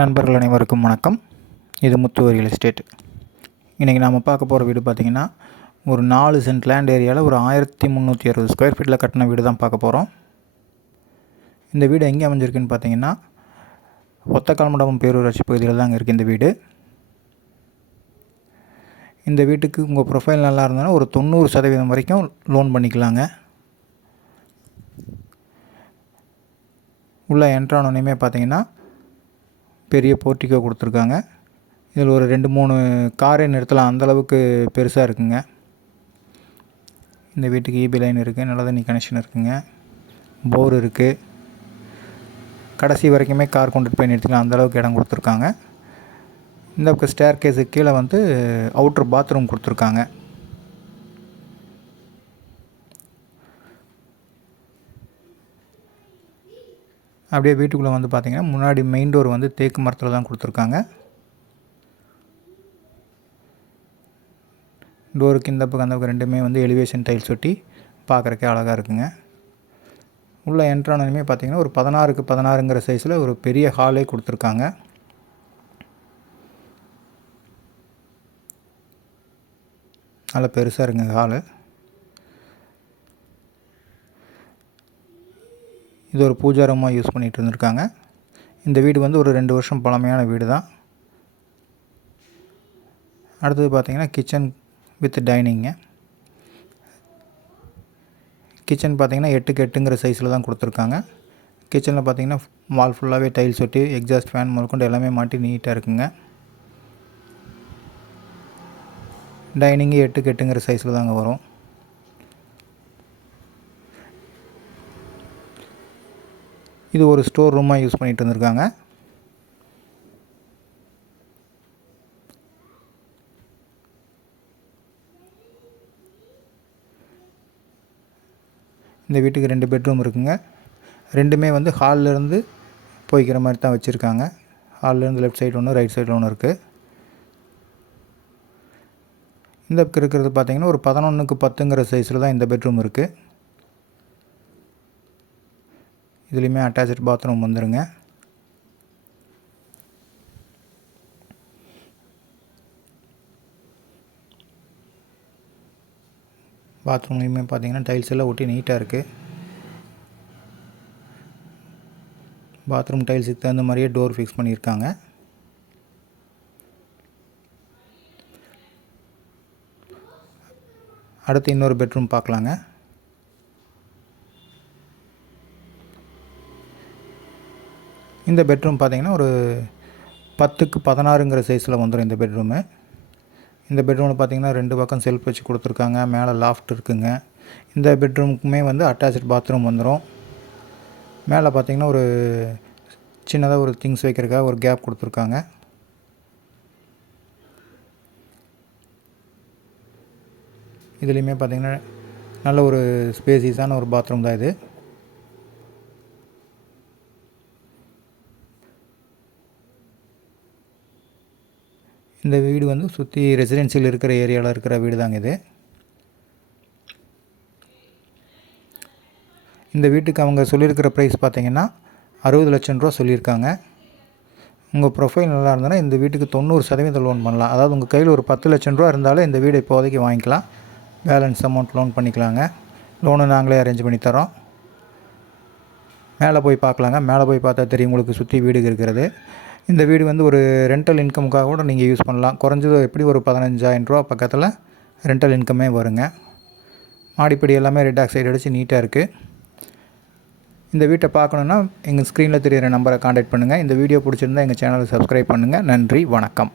நண்பர்கள் அனைவருக்கும் வணக்கம். இது முத்து ரியல் எஸ்டேட். இன்றைக்கி நாம் பார்க்க போகிற வீடு பார்த்திங்கன்னா ஒரு 4 சென்ட் லேண்ட் ஏரியாவில் ஒரு 1360 ஸ்கொயர் ஃபீட்டில் கட்டின வீடு தான் பார்க்க போகிறோம். இந்த வீடு எங்கே அமைஞ்சிருக்குன்னு பார்த்திங்கன்னா ஒத்தக்கால்மண்டபம் பேரூராட்சி பகுதியில் தாங்க இருக்குது இந்த வீடு. இந்த வீட்டுக்கு உங்கள் ப்ரொஃபைல் நல்லா இருந்ததுன்னா ஒரு 90% வரைக்கும் லோன் பண்ணிக்கலாங்க. உள்ளே என்ட்ரானோனையுமே பார்த்திங்கன்னா பெரிய போர்ட்டிக்கோ கொடுத்துருக்காங்க. இதில் ஒரு 2-3 காரை நிறுத்தலாம், அந்தளவுக்கு பெருசாக இருக்குங்க. இந்த வீட்டுக்கு ஈபி லைன் இருக்குது, நல்ல தண்ணி கனெக்ஷன் இருக்குங்க, போர் இருக்குது. கடைசி வரைக்குமே கார் கொண்டுட்டு போய் நிறுத்திக்கலாம், அந்தளவுக்கு இடம் கொடுத்துருக்காங்க. இந்த பக்கம் ஸ்டேர் கேஸுக்கு கீழே வந்து அவுட்ரு பாத்ரூம் கொடுத்துருக்காங்க. அப்படியே வீட்டுக்குள்ளே வந்து பார்த்திங்கன்னா முன்னாடி மெயின் டோர் வந்து தேக்கு மரத்தில் தான் கொடுத்துருக்காங்க. டோருக்கு இந்த பக்கம் அந்த பக்கம் ரெண்டுமே வந்து எலிவேஷன் டைல்ஸ் ஒட்டி பார்க்குறக்கே அழகாக இருக்குங்க. உள்ளே என்ட்ரானதுமே பார்த்திங்கன்னா ஒரு 16க்கு 16ங்கிற சைஸில் ஒரு பெரிய ஹாலே கொடுத்துருக்காங்க. நல்லா பெருசாக இருக்குங்க ஹாலு. இது ஒரு பூஜா ரூமாக யூஸ் பண்ணிகிட்டு இருந்திருக்காங்க. இந்த வீடு வந்து ஒரு 2 வருஷம் பழமையான வீடு தான். அடுத்தது பார்த்திங்கன்னா கிச்சன் வித் டைனிங்க. கிச்சன் பார்த்திங்கன்னா 8க்கு 8ங்கிற சைஸில் தான் கொடுத்துருக்காங்க. கிச்சனில் பார்த்திங்கன்னா வால் ஃபுல்லாகவே டைல்ஸ் ஒட்டி எக்ஸாஸ்ட் ஃபேன் முதற்கொண்டு எல்லாமே மாட்டி நீட்டாக இருக்குங்க. டைனிங்கு 8க்கு 8ங்கிற சைஸில் தாங்க வரும். இது ஒரு ஸ்டோர் ரூமாக யூஸ் பண்ணிகிட்டு இருந்திருக்காங்க. இந்த வீட்டுக்கு 2 பெட்ரூம் இருக்குங்க. ரெண்டுமே வந்து ஹால்லேருந்து போய்க்கிற மாதிரி தான் வச்சுருக்காங்க. ஹால்லேருந்து லெஃப்ட் சைடு ஒன்று, ரைட் சைடில் ஒன்று இருக்குது. இந்த பக்கம் இருக்கிறது பார்த்திங்கன்னா ஒரு 11க்கு 10ங்கிற சைஸில் தான் இந்த பெட்ரூம் இருக்குது. இதுலேயுமே அட்டாச்சு பாத்ரூம் வந்துடுங்க. பாத்ரூம்லேயுமே பார்த்தீங்கன்னா டைல்ஸ் எல்லாம் ஒட்டி நீட்டாக இருக்குது. பாத்ரூம் டைல்ஸுக்கு தகுந்த மாதிரியே டோர் ஃபிக்ஸ் பண்ணியிருக்காங்க. அடுத்து இன்னொரு பெட்ரூம் பார்க்கலாங்க. இந்த பெட்ரூம் பார்த்திங்கன்னா ஒரு 10க்கு 16ங்கிற சைஸில் வந்துடும் இந்த பெட்ரூமு. இந்த பெட்ரூமில் பார்த்திங்கன்னா 2 பக்கம் செல்ஃப் வச்சு கொடுத்துருக்காங்க. மேலே லாஃப்ட் இருக்குங்க. இந்த பெட்ரூமுக்குமே வந்து அட்டாச்சு பாத்ரூம் வந்துடும். மேலே பார்த்திங்கன்னா ஒரு சின்னதாக ஒரு திங்ஸ் வைக்கிறதுக்காக ஒரு கேப் கொடுத்துருக்காங்க. இதுலேயுமே பார்த்திங்கன்னா நல்ல ஒரு ஸ்பேசியஸான ஒரு பாத்ரூம் தான் இது. இந்த வீடு வந்து சுற்றி ரெசிடென்சியல் இருக்கிற ஏரியாவில் இருக்கிற வீடு தாங்க இது. இந்த வீட்டுக்கு அவங்க சொல்லியிருக்கிற ப்ரைஸ் பார்த்திங்கன்னா 60 லட்சம் ரூபா சொல்லியிருக்காங்க. உங்கள் ப்ரொஃபைல் நல்லா இருந்ததுன்னா இந்த வீட்டுக்கு 90% லோன் பண்ணலாம். அதாவது உங்கள் கையில் ஒரு 10 லட்சம் ரூபா இருந்தாலும் இந்த வீடு இப்போதைக்கு வாங்கிக்கலாம். பேலன்ஸ் அமௌண்ட் லோன் பண்ணிக்கலாங்க. லோனு நாங்களே அரேஞ்ச் பண்ணி தரோம். மேலே போய் பார்க்கலாங்க. மேலே போய் பார்த்தா தெரியும் உங்களுக்கு சுற்றி வீடு இருக்கிறது. இந்த வீடு வந்து ஒரு ரெண்டல் இன்கமுக்காக கூட நீங்கள் யூஸ் பண்ணலாம். குறைஞ்சது எப்படி ஒரு 15,000 ரூபா பக்கத்தில் ரெண்டல் இன்கமே வருங்க. மாடிப்படி எல்லாமே ரெட் ஆக்சைடு அடித்து நீட்டாக இருக்குது. இந்த வீட்டை பார்க்கணுன்னா எங்கள் ஸ்க்ரீனில் தெரிகிற நம்பரை காண்டாக்ட் பண்ணுங்கள். இந்த வீடியோ பிடிச்சிருந்தால் எங்கள் சேனலை சப்ஸ்கிரைப் பண்ணுங்கள். நன்றி, வணக்கம்.